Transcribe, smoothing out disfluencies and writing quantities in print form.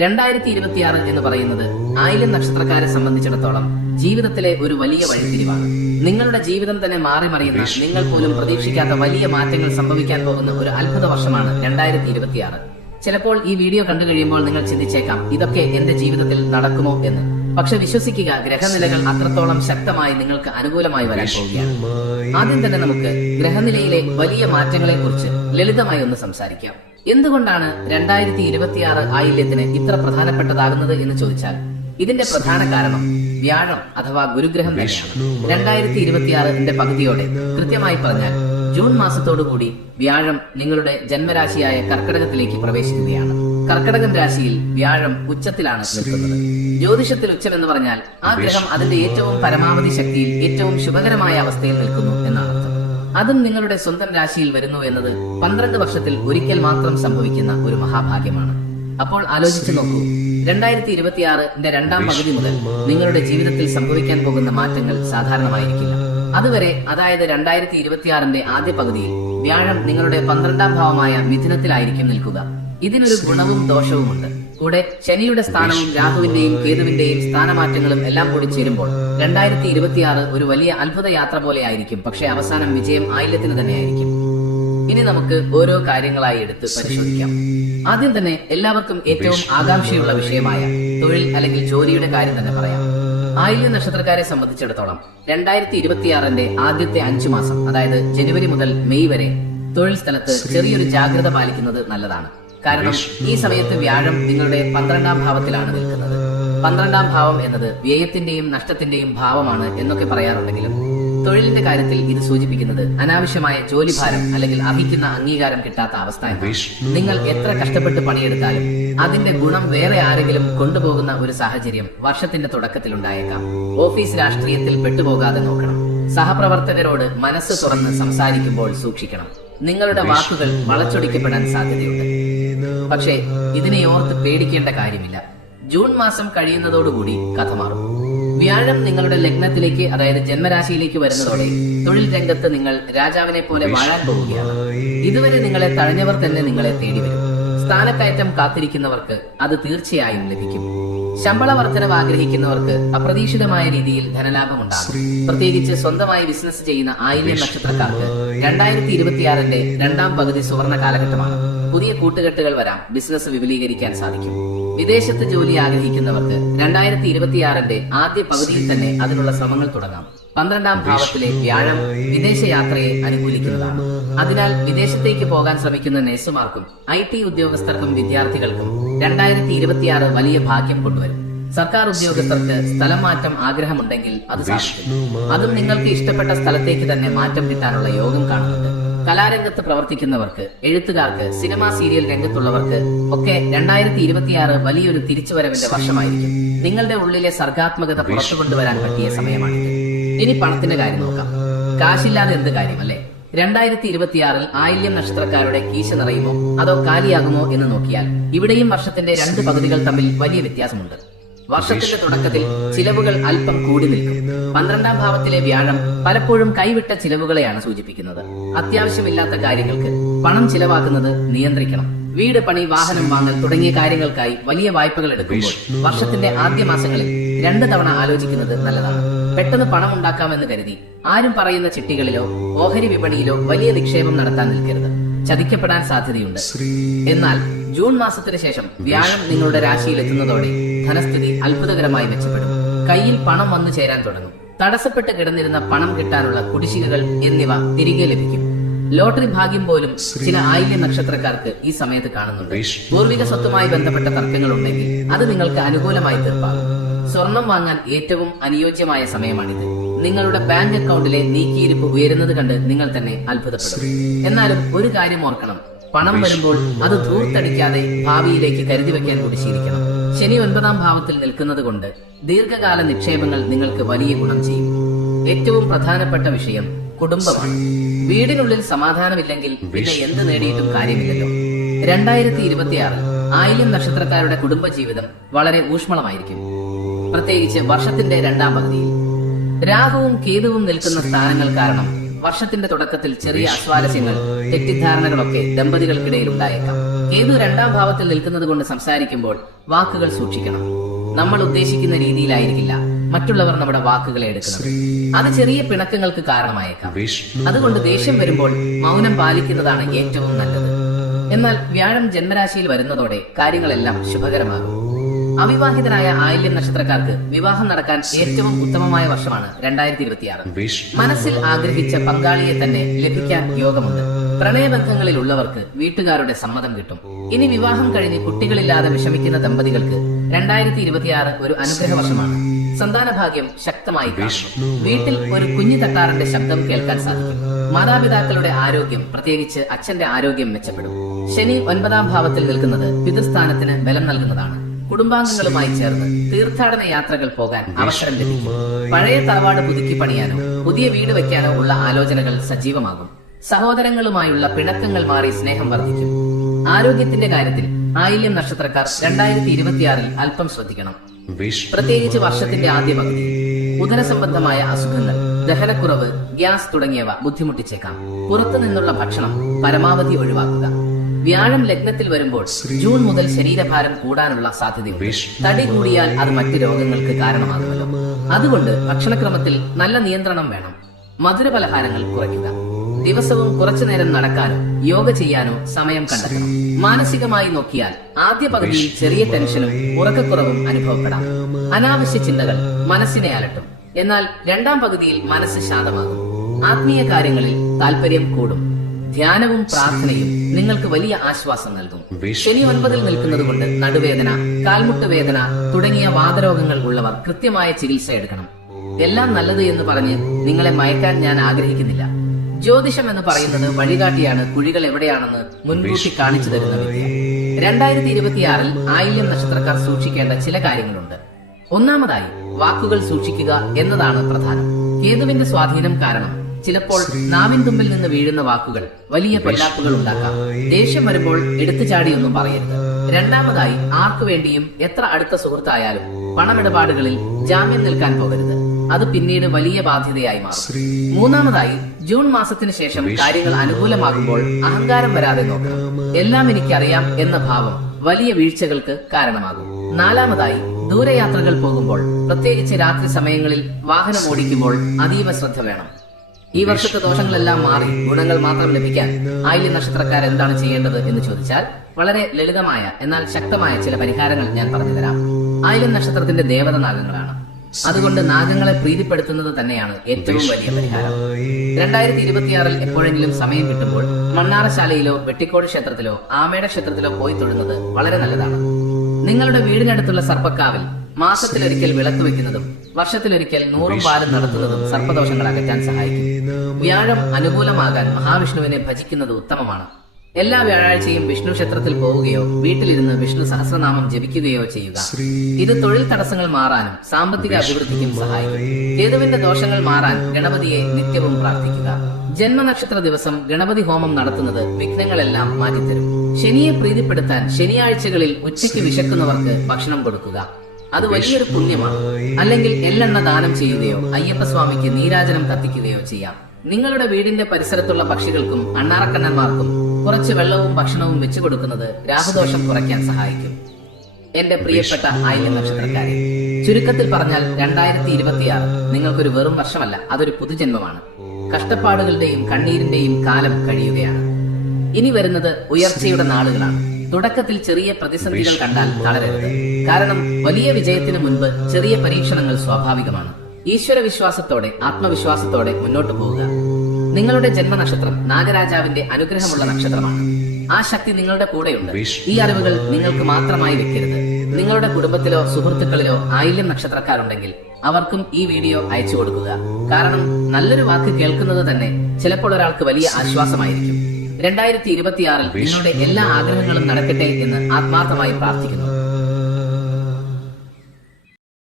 2026 എന്ന് പറയുന്നത് ആയില്യം നക്ഷത്രക്കാരെ സംബന്ധിച്ചിടത്തോളം ജീവിതത്തിലെ ഒരു വലിയ വഴിത്തിരിവാണ്. നിങ്ങളുടെ ജീവിതം തന്നെ മാറിമറിയുന്ന, നിങ്ങൾ പോലും പ്രതീക്ഷിക്കാത്ത വലിയ മാറ്റങ്ങൾ സംഭവിക്കാൻ പോകുന്ന ഒരു അത്ഭുത വർഷമാണ് 2026. ചിലപ്പോൾ ഈ വീഡിയോ കണ്ടു കഴിയുമ്പോൾ നിങ്ങൾ ചിന്തിച്ചേക്കാം, ഇതൊക്കെ എന്റെ ജീവിതത്തിൽ നടക്കുമോ എന്ന്. പക്ഷെ വിശ്വസിക്കുക, ഗ്രഹനിലകൾ അത്രത്തോളം ശക്തമായി നിങ്ങൾക്ക് അനുകൂലമായി വരാൻ പോവുകയാണ്. ആദ്യം തന്നെ നമുക്ക് ഗ്രഹനിലയിലെ വലിയ മാറ്റങ്ങളെ കുറിച്ച് ലളിതമായി ഒന്ന് സംസാരിക്കാം. എന്തുകൊണ്ടാണ് 2026 ആയില്യത്തിന് ഇത്ര പ്രധാനപ്പെട്ടതാകുന്നത് എന്ന് ചോദിച്ചാൽ, ഇതിന്റെ പ്രധാന കാരണം വ്യാഴം അഥവാ ഗുരുഗ്രഹം തന്നെയാണ്. 2026 പകുതിയോടെ, കൃത്യമായി പറഞ്ഞാൽ ജൂൺ മാസത്തോടുകൂടി വ്യാഴം നിങ്ങളുടെ ജന്മരാശിയായ കർക്കടകത്തിലേക്ക് പ്രവേശിക്കുകയാണ്. കർക്കടകം രാശിയിൽ വ്യാഴം ഉച്ചത്തിലാണ് നിൽക്കുന്നത്. ജ്യോതിഷത്തിൽ ഉച്ചം എന്ന് പറഞ്ഞാൽ ആ ഗ്രഹം അതിന്റെ ഏറ്റവും പരമാവധി ശക്തിയിൽ, ഏറ്റവും ശുഭകരമായ അവസ്ഥയിൽ നിൽക്കുന്നു എന്നാണ് അർത്ഥം. അതും നിങ്ങളുടെ സ്വന്തം രാശിയിൽ വരുന്നു എന്നത് 12 വർഷത്തിൽ ഒരിക്കൽ മാത്രം സംഭവിക്കുന്ന ഒരു മഹാഭാഗ്യമാണ്. അപ്പോൾ ആലോചിച്ചു നോക്കൂ, 2026 രണ്ടാം പകുതി മുതൽ നിങ്ങളുടെ ജീവിതത്തിൽ സംഭവിക്കാൻ പോകുന്ന മാറ്റങ്ങൾ സാധാരണമായിരിക്കില്ല. അതുവരെ, അതായത് 2026 ആദ്യ പകുതിയിൽ വ്യാഴം നിങ്ങളുടെ 12ാം ഭാവമായ മിഥുനത്തിലായിരിക്കും നിൽക്കുക. ഇതിനൊരു ഗുണവും ദോഷവുമുണ്ട്. കൂടെ ശനിയുടെ സ്ഥാനവും രാഹുവിന്റെയും കേതുവിന്റെയും സ്ഥാനമാറ്റങ്ങളും എല്ലാം കൂടി ചേരുമ്പോൾ 2026 ഒരു വലിയ അത്ഭുത യാത്ര പോലെ ആയിരിക്കും. പക്ഷെ അവസാനം വിജയം ആയില്യത്തിന് തന്നെയായിരിക്കും. ഇനി നമുക്ക് ഓരോ കാര്യങ്ങളായി എടുത്ത് പരിശോധിക്കാം. ആദ്യം തന്നെ എല്ലാവർക്കും ഏറ്റവും ആകാംക്ഷയുള്ള വിഷയമായ തൊഴിൽ അല്ലെങ്കിൽ ജോലിയുടെ കാര്യം തന്നെ പറയാം. ആയില്യ നക്ഷത്രക്കാരെ സംബന്ധിച്ചിടത്തോളം 2026 ആദ്യത്തെ 5 മാസം, അതായത് ജനുവരി മുതൽ മെയ് വരെ തൊഴിൽ സ്ഥലത്ത് ചെറിയൊരു ജാഗ്രത പാലിക്കുന്നത് നല്ലതാണ്. കാരണം ഈ സമയത്ത് വ്യാഴം നിങ്ങളുടെ 12ാം ഭാവത്തിലാണ് നിൽക്കുന്നത്. 12ാം ഭാവം എന്നത് വ്യയത്തിന്റെയും നഷ്ടത്തിന്റെയും ഭാവമാണ് എന്നൊക്കെ പറയാറുണ്ടെങ്കിലും തൊഴിലിന്റെ കാര്യത്തിൽ ഇത് സൂചിപ്പിക്കുന്നത് അനാവശ്യമായ ജോലിഭാരം അല്ലെങ്കിൽ അർഹിക്കുന്ന അംഗീകാരം കിട്ടാത്ത അവസ്ഥ എന്നാണ്. നിങ്ങൾ എത്ര കഷ്ടപ്പെട്ട് പണിയെടുത്താലും അതിന്റെ ഗുണം വേറെ ആരെങ്കിലും കൊണ്ടുപോകുന്ന ഒരു സാഹചര്യം വർഷത്തിന്റെ തുടക്കത്തിൽ ഉണ്ടായേക്കാം. ഓഫീസ് രാഷ്ട്രീയത്തിൽ പെട്ടുപോകാതെ നോക്കണം. സഹപ്രവർത്തകരോട് മനസ്സ് തുറന്ന് സംസാരിക്കുമ്പോൾ സൂക്ഷിക്കണം. നിങ്ങളുടെ വാക്കുകൾ വളച്ചൊടിക്കപ്പെടാൻ സാധ്യതയുണ്ട്. പക്ഷേ ഇതിനെ ഓർത്ത് പേടിക്കേണ്ട കാര്യമില്ല. ജൂൺ മാസം കഴിയുന്നതോടുകൂടി കഥ മാറും. വ്യാഴം നിങ്ങളുടെ ലഗ്നത്തിലേക്ക്, അതായത് ജന്മരാശിയിലേക്ക് വരുന്നതോടെ തൊഴിൽ രംഗത്ത് നിങ്ങൾ രാജാവിനെ പോലെ വാഴാൻ പോവുകയാണ്. ഇതുവരെ നിങ്ങളെ തഴഞ്ഞവർ തന്നെ നിങ്ങളെ തേടി വരും. സ്ഥാനക്കയറ്റം കാത്തിരിക്കുന്നവർക്ക് അത് തീർച്ചയായും ലഭിക്കും. ശമ്പള വർധനവ് ആഗ്രഹിക്കുന്നവർക്ക് അപ്രതീക്ഷിതമായ രീതിയിൽ ധനലാഭം ഉണ്ടാകും. പ്രത്യേകിച്ച് സ്വന്തമായി ബിസിനസ് ചെയ്യുന്ന ആയില്യം നക്ഷത്രക്കാർക്ക് 2026 രണ്ടാം പകുതി സുവർണ കാലഘട്ടമാണ്. പുതിയ കൂട്ടുകെട്ടുകൾ വരാം, ബിസിനസ് വിപുലീകരിക്കാൻ സാധിക്കും. വിദേശത്ത് ജോലി ആഗ്രഹിക്കുന്നവർക്ക് 2026 ആദ്യ പകുതിയിൽ തന്നെ അതിനുള്ള ശ്രമങ്ങൾ തുടങ്ങാം. 12ാം ഭാവത്തിലെ വ്യാഴം വിദേശ യാത്രയെ അനുകൂലിക്കുന്നതാണ്. അതിനാൽ വിദേശത്തേക്ക് പോകാൻ ശ്രമിക്കുന്ന നഴ്സുമാർക്കും IT ഉദ്യോഗസ്ഥർക്കും വിദ്യാർത്ഥികൾക്കും 2026 വലിയ ഭാഗ്യം കൊണ്ടുവരും. സർക്കാർ ഉദ്യോഗസ്ഥർക്ക് സ്ഥലം മാറ്റം ആഗ്രഹമുണ്ടെങ്കിൽ അത് സാധിക്കും. അതും നിങ്ങൾക്ക് ഇഷ്ടപ്പെട്ട സ്ഥലത്തേക്ക് തന്നെ മാറ്റം കിട്ടാനുള്ള യോഗം കാണുന്നുണ്ട്. കലാരംഗത്ത് പ്രവർത്തിക്കുന്നവർക്ക്, എഴുത്തുകാർക്ക്, സിനിമാ സീരിയൽ രംഗത്തുള്ളവർക്ക് ഒക്കെ 2026 വലിയൊരു തിരിച്ചുവരവിന്റെ വർഷമായിരിക്കും. നിങ്ങളുടെ ഉള്ളിലെ സർഗാത്മകത പുറത്തു കൊണ്ടുവരാൻ പറ്റിയ സമയമാണിത്. ഇനി പണത്തിന്റെ കാര്യം നോക്കാം. കാശില്ലാതെ എന്ത് കാര്യം, അല്ലേ? 2026 ആയില്യം നക്ഷത്രക്കാരുടെ കീശ നിറയുമോ അതോ കാലിയാകുമോ എന്ന് നോക്കിയാൽ ഇവിടെയും വർഷത്തിന്റെ 2 പകുതികൾ തമ്മിൽ വലിയ വ്യത്യാസമുണ്ട്. വർഷത്തിന്റെ തുടക്കത്തിൽ ചിലവുകൾ അല്പം കൂടി നിൽക്കും. 12ാം ഭാവത്തിലെ വ്യാഴം പലപ്പോഴും കൈവിട്ട ചിലവുകളെയാണ് സൂചിപ്പിക്കുന്നത്. അത്യാവശ്യമില്ലാത്ത കാര്യങ്ങൾക്ക് പണം ചിലവാക്കുന്നത് നിയന്ത്രിക്കണം. വീട് പണി, വാഹനം വാങ്ങൽ തുടങ്ങിയ കാര്യങ്ങൾക്കായി വലിയ വായ്പകൾ എടുക്കുമ്പോൾ വർഷത്തിന്റെ ആദ്യ മാസങ്ങളിൽ 2 തവണ ആലോചിക്കുന്നത് നല്ലതാണ്. പെട്ടെന്ന് പണം ഉണ്ടാക്കാമെന്ന് കരുതി ആരും പറയുന്ന ചിട്ടികളിലോ ഓഹരി വിപണിയിലോ വലിയ നിക്ഷേപം നടത്താൻ നിൽക്കരുത്. ചതിക്കപ്പെടാൻ സാധ്യതയുണ്ട്. എന്നാൽ ജൂൺ മാസത്തിന് ശേഷം വ്യാഴം നിങ്ങളുടെ രാശിയിൽ എത്തുന്നതോടെ ധനസ്ഥിതി അത്ഭുതകരമായി മെച്ചപ്പെടും. കയ്യിൽ പണം വന്നു ചേരാൻ തുടങ്ങും. തടസ്സപ്പെട്ട് കിടന്നിരുന്ന പണം കിട്ടാനുള്ള കുടിശ്ശികകൾ എന്നിവ തിരികെ ലഭിക്കും. ലോട്ടറി ഭാഗ്യം പോലും ചില ആയില്യ നക്ഷത്രക്കാർക്ക് ഈ സമയത്ത് കാണുന്നുണ്ട്. പൂർവിക സ്വത്തുമായി ബന്ധപ്പെട്ട തർക്കങ്ങൾ ഉണ്ടെങ്കിൽ അത് നിങ്ങൾക്ക് അനുകൂലമായി തീർപ്പാകും. സ്വർണം വാങ്ങാൻ ഏറ്റവും അനുയോജ്യമായ സമയമാണിത്. നിങ്ങളുടെ ബാങ്ക് അക്കൗണ്ടിലെ നീക്കിയിരിപ്പ് ഉയരുന്നത് കണ്ട് നിങ്ങൾ തന്നെ അത്ഭുതപ്പെടും. എന്നാലും ഒരു കാര്യം ഓർക്കണം, പണം വരുമ്പോൾ അത് ധൂർത്തടിക്കാതെ ഭാവിയിലേക്ക് കരുതി വെക്കാൻ കൂടി ശീലിക്കണം. ശനി 9ാം ഭാവത്തിൽ നിൽക്കുന്നത് കൊണ്ട് ദീർഘകാല നിക്ഷേപങ്ങൾ നിങ്ങൾക്ക് വലിയ ഗുണം ചെയ്യും. ഏറ്റവും പ്രധാനപ്പെട്ട വിഷയം കുടുംബമാണ്. വീടിനുള്ളിൽ സമാധാനമില്ലെങ്കിൽ പിന്നെ എന്ത് നേടിയിട്ടും കാര്യമില്ലല്ലോ. 2026 ആയില്യം നക്ഷത്രക്കാരുടെ കുടുംബജീവിതം വളരെ ഊഷ്മളമായിരിക്കും. പ്രത്യേകിച്ച് വർഷത്തിന്റെ 2ാം പകുതിയിൽ രാഹുവും കേതുവും നിൽക്കുന്ന സ്ഥാനങ്ങൾ കാരണം വർഷത്തിന്റെ തുടക്കത്തിൽ ചെറിയ അസ്വാരസ്യങ്ങൾ, തെറ്റിദ്ധാരണകളൊക്കെ ദമ്പതികൾക്കിടയിൽ ഉണ്ടായേക്കാം. കേതു 2-ാം ഭാവത്തിൽ നിൽക്കുന്നത് കൊണ്ട് സംസാരിക്കുമ്പോൾ വാക്കുകൾ സൂക്ഷിക്കണം. നമ്മൾ ഉദ്ദേശിക്കുന്ന രീതിയിലായിരിക്കില്ല മറ്റുള്ളവർ നമ്മുടെ വാക്കുകളെ എടുക്കുന്നത്. അത് ചെറിയ പിണക്കങ്ങൾക്ക് കാരണമായേക്കാം. അതുകൊണ്ട് ദേഷ്യം വരുമ്പോൾ മൗനം പാലിക്കുന്നതാണ് ഏറ്റവും നല്ലത്. എന്നാൽ വ്യാഴം ജന്മരാശിയിൽ വരുന്നതോടെ കാര്യങ്ങളെല്ലാം ശുഭകരമാകും. അവിവാഹിതരായ ആയില്യം നക്ഷത്രക്കാർക്ക് വിവാഹം നടക്കാൻ ഏറ്റവും ഉത്തമമായ വർഷമാണ് 2026. മനസ്സിൽ ആഗ്രഹിച്ച പങ്കാളിയെ തന്നെ ലഭിക്കാൻ യോഗമുണ്ട്. പ്രണയബന്ധങ്ങളിൽ ഉള്ളവർക്ക് വീട്ടുകാരുടെ സമ്മതം കിട്ടും. ഇനി വിവാഹം കഴിഞ്ഞ് കുട്ടികളില്ലാതെ വിഷമിക്കുന്ന ദമ്പതികൾക്ക് 2026 ഒരു അനുഗ്രഹ വർഷമാണ്. സന്താനഭാഗ്യം ശക്തമായി കാണുന്നു. വീട്ടിൽ ഒരു കുഞ്ഞു തട്ടാറിന്റെ ശബ്ദം കേൾക്കാൻ സാധിക്കും. മാതാപിതാക്കളുടെ ആരോഗ്യം, പ്രത്യേകിച്ച് അച്ഛന്റെ ആരോഗ്യം മെച്ചപ്പെടും. ശനി 9-ാം ഭാവത്തിൽ നിൽക്കുന്നത് പിതൃസ്ഥാനത്തിന് ബലം നൽകുന്നതാണ്. കുടുംബാംഗങ്ങളുമായി ചേർന്ന് തീർത്ഥാടന യാത്രകൾ പോകാൻ അവസരം ലഭിക്കും. പഴയ തറവാട് പുതുക്കി പണിയാനോ പുതിയ വീട് വെക്കാനോ ഉള്ള ആലോചനകൾ സജീവമാകും. സഹോദരങ്ങളുമായുള്ള പിണക്കങ്ങൾ മാറി സ്നേഹം വർദ്ധിക്കും. ആരോഗ്യത്തിന്റെ കാര്യത്തിൽ ആയില്യം നക്ഷത്രക്കാർ 2026 അല്പം ശ്രദ്ധിക്കണം. പ്രത്യേകിച്ച് വർഷത്തിന്റെ ആദ്യ പകുതി ഉദരസംബന്ധമായ അസുഖങ്ങൾ, ദഹനക്കുറവ്, ഗ്യാസ് തുടങ്ങിയവ ബുദ്ധിമുട്ടിച്ചേക്കാം. പുറത്തു നിന്നുള്ള ഭക്ഷണം പരമാവധി ഒഴിവാക്കുക. വ്യാഴം ലഗ്നത്തിൽ വരുമ്പോൾ ജൂൺ മുതൽ ശരീരഭാരം കൂടാനുള്ള സാധ്യതയുണ്ട്. തടി കൂടിയാൽ അത് മറ്റു രോഗങ്ങൾക്ക് കാരണമാകുമല്ലോ. അതുകൊണ്ട് ഭക്ഷണക്രമത്തിൽ നല്ല നിയന്ത്രണം വേണം. മധുര പലഹാരങ്ങൾ കുറയ്ക്കുക. ദിവസവും കുറച്ചുനേരം നടക്കാനോ യോഗ ചെയ്യാനോ സമയം കണ്ടെത്തണം. മാനസികമായി നോക്കിയാൽ ആദ്യ പകുതിയിൽ ചെറിയ ടെൻഷനും ഉറക്കക്കുറവും അനുഭവപ്പെടാം. അനാവശ്യ ചിന്തകൾ മനസ്സിനെ അലട്ടും. എന്നാൽ 2-ാം പകുതിയിൽ മനസ്സ് ശാന്തമാകും. ആത്മീയ കാര്യങ്ങളിൽ താല്പര്യം കൂടും. ധ്യാനവും പ്രാർത്ഥനയും നിങ്ങൾക്ക് വലിയ ആശ്വാസം നൽകും. ശനി 9-ൽ നിൽക്കുന്നത് കൊണ്ട് നടുവേദന, കാൽമുട്ട് വേദന തുടങ്ങിയ വാതരോഗങ്ങൾ ഉള്ളവർ കൃത്യമായ ചികിത്സ എടുക്കണം. എല്ലാം നല്ലത് എന്ന് പറഞ്ഞ് നിങ്ങളെ മയക്കാൻ ഞാൻ ആഗ്രഹിക്കുന്നില്ല. ജ്യോതിഷം എന്ന് പറയുന്നത് വഴികാട്ടിയാണ്, കുഴികൾ എവിടെയാണെന്ന് മുൻകൂട്ടി കാണിച്ചു തരുന്ന വിദ്യ. 2026 ആയില്യം നക്ഷത്രക്കാർ സൂക്ഷിക്കേണ്ട ചില കാര്യങ്ങളുണ്ട്. ഒന്നാമതായി വാക്കുകൾ സൂക്ഷിക്കുക എന്നതാണ് പ്രധാനം. കേതുവിന്റെ സ്വാധീനം കാരണം ചിലപ്പോൾ നാവിൻ തുമ്പിൽ നിന്ന് വീഴുന്ന വാക്കുകൾ വലിയ പൊല്ലാപ്പുകൾ ഉണ്ടാക്കാം. ദേഷ്യം വരുമ്പോൾ എടുത്തുചാടിയൊന്നും പറയരുത്. രണ്ടാമതായി ആർക്കു വേണ്ടിയും എത്ര അടുത്ത സുഹൃത്തായാലും പണമിടപാടുകളിൽ ജാമ്യം നിൽക്കാൻ പോകരുത്. അത് പിന്നീട് വലിയ ബാധ്യതയായി മാറും. മൂന്നാമതായി ജൂൺ മാസത്തിന് ശേഷം കാര്യങ്ങൾ അനുകൂലമാകുമ്പോൾ അഹങ്കാരം വരാതെ നോക്കണം. എല്ലാം എനിക്കറിയാം എന്ന ഭാവം വലിയ വീഴ്ചകൾക്ക് കാരണമാകും. നാലാമതായി ദൂരയാത്രകൾ പോകുമ്പോൾ, പ്രത്യേകിച്ച് രാത്രി സമയങ്ങളിൽ വാഹനം ഓടിക്കുമ്പോൾ അതീവ ശ്രദ്ധ വേണം. ഈ വർഷത്തെ ദോഷങ്ങളെല്ലാം മാറി ഗുണങ്ങൾ മാത്രം ലഭിക്കാൻ ആയില്യം നക്ഷത്രക്കാർ എന്താണ് ചെയ്യേണ്ടത് എന്ന് ചോദിച്ചാൽ, വളരെ ലളിതമായ എന്നാൽ ശക്തമായ ചില പരിഹാരങ്ങൾ ഞാൻ പറഞ്ഞുതരാം. ആയില്യം നക്ഷത്രത്തിന്റെ ദേവത നാഗങ്ങളാണ്. അതുകൊണ്ട് നാഗങ്ങളെ പ്രീതിപ്പെടുത്തുന്നത് തന്നെയാണ് ഏറ്റവും വലിയ പരിഹാരം. 2026 എപ്പോഴെങ്കിലും സമയം കിട്ടുമ്പോൾ മണ്ണാറശാലയിലോ വെട്ടിക്കോട് ക്ഷേത്രത്തിലോ ആമയുടെ ക്ഷേത്രത്തിലോ പോയി തൊഴുന്നത് വളരെ നല്ലതാണ്. നിങ്ങളുടെ വീടിനടുത്തുള്ള സർപ്പക്കാവിൽ മാസത്തിലൊരിക്കൽ വിളക്ക് വെക്കുന്നതും വർഷത്തിലൊരിക്കൽ 100 പാലും നടത്തുന്നതും സർപ്പദോഷങ്ങൾ അകറ്റാൻ സഹായിക്കും. വ്യാഴം അനുകൂലമാകാൻ മഹാവിഷ്ണുവിനെ ഭജിക്കുന്നത് ഉത്തമമാണ്. എല്ലാ വ്യാഴാഴ്ചയും വിഷ്ണു ക്ഷേത്രത്തിൽ പോവുകയോ വീട്ടിലിരുന്ന് വിഷ്ണു സഹസ്രനാമം ജപിക്കുകയോ ചെയ്യുക. ഇത് തൊഴിൽ തടസ്സങ്ങൾ മാറാനും സാമ്പത്തിക അഭിവൃദ്ധിക്കും സഹായിക്കും. കേതുവിന്റെ ദോഷങ്ങൾ മാറാൻ ഗണപതിയെ നിത്യവും പ്രാർത്ഥിക്കുക. ജന്മനക്ഷത്ര ദിവസം ഗണപതി ഹോമം നടത്തുന്നത് വിഘ്നങ്ങളെല്ലാം മാറ്റിത്തരും. ശനിയെ പ്രീതിപ്പെടുത്താൻ ശനിയാഴ്ചകളിൽ ഉച്ചയ്ക്ക് വിശക്കുന്നവർക്ക് ഭക്ഷണം കൊടുക്കുക. അത് വലിയൊരു പുണ്യമാണ്. അല്ലെങ്കിൽ എള്ളെണ്ണ ദാനം ചെയ്യുകയോ അയ്യപ്പസ്വാമിക്ക് നീരാജനം കത്തിക്കുകയോ ചെയ്യാം. നിങ്ങളുടെ വീടിന്റെ പരിസരത്തുള്ള പക്ഷികൾക്കും അണ്ണാറക്കണ്ണന്മാർക്കും കുറച്ച് വെള്ളവും ഭക്ഷണവും വെച്ചു കൊടുക്കുന്നത് രാഹുദോഷം കുറയ്ക്കാൻ സഹായിക്കും. എന്റെ പ്രിയപ്പെട്ട ആയില്യം നക്ഷത്രക്കാരെ, ചുരുക്കത്തിൽ പറഞ്ഞാൽ 2026 നിങ്ങൾക്കൊരു വെറും വർഷമല്ല, അതൊരു പുതുജന്മമാണ്. കഷ്ടപ്പാടുകളുടെയും കണ്ണീരിന്റെയും കാലം കഴിയുകയാണ്. ഇനി വരുന്നത് ഉയർച്ചയുടെ നാളുകളാണ്. തുടക്കത്തിൽ ചെറിയ പ്രതിസന്ധികൾ കണ്ടാൽ തളരരുത്. കാരണം വലിയ വിജയത്തിന് മുൻപ് ചെറിയ പരീക്ഷണങ്ങൾ സ്വാഭാവികമാണ്. ഈശ്വര വിശ്വാസത്തോടെ ആത്മവിശ്വാസത്തോടെ മുന്നോട്ട് പോവുക. നിങ്ങളുടെ ജന്മനക്ഷത്രം നാഗരാജാവിന്റെ അനുഗ്രഹമുള്ള നക്ഷത്രമാണ്. ആ ശക്തി നിങ്ങളുടെ കൂടെയുണ്ട്. ഈ അറിവുകൾ നിങ്ങൾക്ക് മാത്രമായി വെക്കരുത്. നിങ്ങളുടെ കുടുംബത്തിലോ സുഹൃത്തുക്കളിലോ ആയില്യം നക്ഷത്രക്കാരുണ്ടെങ്കിൽ അവർക്കും ഈ വീഡിയോ അയച്ചു കൊടുക്കുക. കാരണം നല്ലൊരു വാക്ക് കേൾക്കുന്നത് തന്നെ ചിലപ്പോൾ ഒരാൾക്ക് വലിയ ആശ്വാസമായിരിക്കും. 2026 നിങ്ങളുടെ എല്ലാ ആഗ്രഹങ്ങളും നടക്കട്ടെ എന്ന് ആത്മാർത്ഥമായി പ്രാർത്ഥിക്കുന്നു.